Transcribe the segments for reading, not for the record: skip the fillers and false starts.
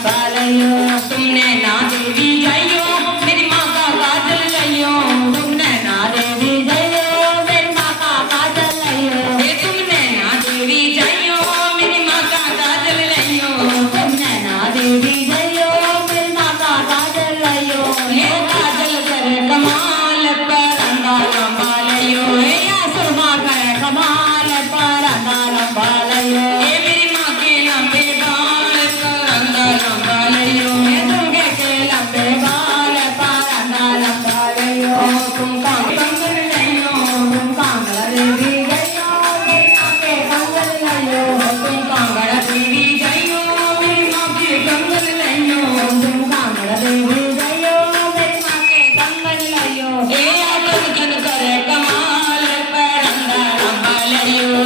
लंबा लइयो तुमने ना देवी जाइयो मेरी माँ का काजल लइयो तुमने ना देवी जाइयो मेरी माँ का काजल लइयो तुमने ना देवी जाइयो मेरी माँ का काजल लइयो तुमने ना देवी जाइयो मेरी माँ का काजल लइयो ये काजल करे कमाल पर अंधा लंबा लइयो या सुरमा करे कमाल पर अंधा लंबा लइयो मेरी माँ के लंबे बाल पर अंधा लंबा लइयो दुर्गे के लंबे बाल पर अंधा लंबा लइयो तुम कंगन लइयो तुम कांगड़ा देवी जाइयो मेरी माँ के कंगन लइयो तुम कांगड़ा देवी जाइयो मेरी माँ के कंगन लइयो तुम कांगड़ा देवी जाइयो मेरी माँ के कंगन लइयो कंगन करे कमाल पर अंधा लंबा लइयो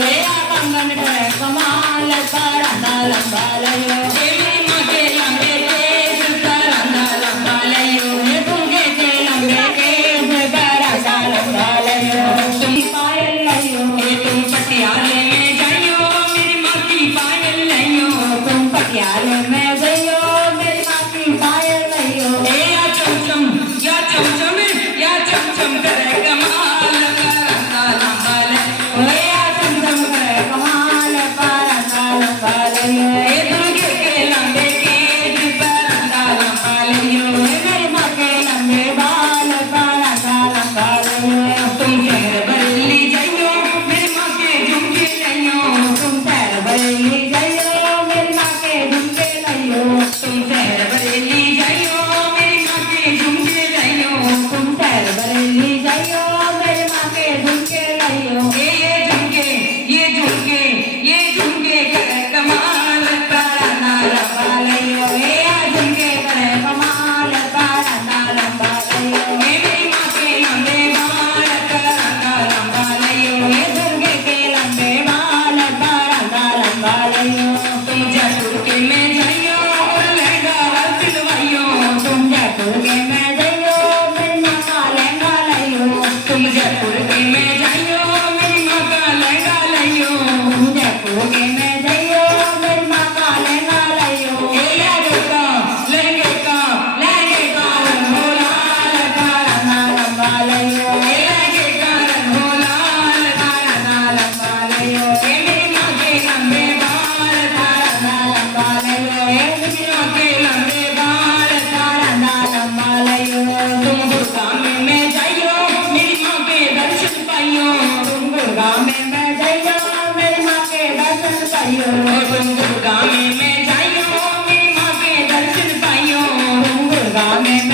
कंगन करे कमाल पर अंधा लंबा लइयो मेरी माँ के लंबे केस पर अंधा लंबा लइयो तुमके के लंबे केस पर अंधा लंबा लइयो तुम पायल लइयो तुम पटियाले में जाइयो मेरी माँ की पायल लइयो तुम पटियाले में जाइयो मेरी माँ की पायल लइयो या चमचम करे कमाल पर अंधा लंबा लइयो या चमचम करे कमाल पर अंधा लंबा लइयो दुर्गे के लंबे केस पर अंधा लंबा लइयो मेरी माँ के लंबे बाल पर अंधा लंबा लइयो तुम शहर बरेली जाइयो मेरी माँ के झुमके लइयो तुम शहर बरेली जाइयो मेरी माँ के झुमके लइयो तुम शहर बरेली जाइयो मेरी माँ के झुमके लइयो तुम शहर बरेली जाइयो मेरी माँ के झुमके लइयो ये झुमके करे कमाल पर अंधा लंबा लइयो झुमके करे कमाल पर अंधा लंबा लइयो मेरी माँ के लंबे बाल पर अंधा लंबा लइयो दुर्गे के लंबे बाल पर अंधा लंबा लइयो तुम जयपुर के में जाइयो लहंगा सिलवाइयो तुम जयपुर के में जाइयो मेरी माँ का लहंगा लइयो तुम जयपुर के में जाइयो मेरी माँ का लहंगा लइयो तुम जयपुर के में जाइयो मेरी माँ का लहंगा लइयो लहंगे का रंग हो लाल पर अंधा लंबा लइयो लहंगे का रंग हो लाल पर अंधा लंबा लइयो मेरी माँ के लंबे बाल पर अंधा लंबा लइयो मेरी माँ के लंबे बाल पर अंधा लंबा लइयो तुम दुर्गा में जाइयो मेरी माँ के दर्शन पाइयो तुम दुर्गा में जाइयो मेरी माँ के दर्शन पाइयो तुम दुर्गा में जाइयो मेरी माँ के दर्शन पाइयो तुम दुर्गा में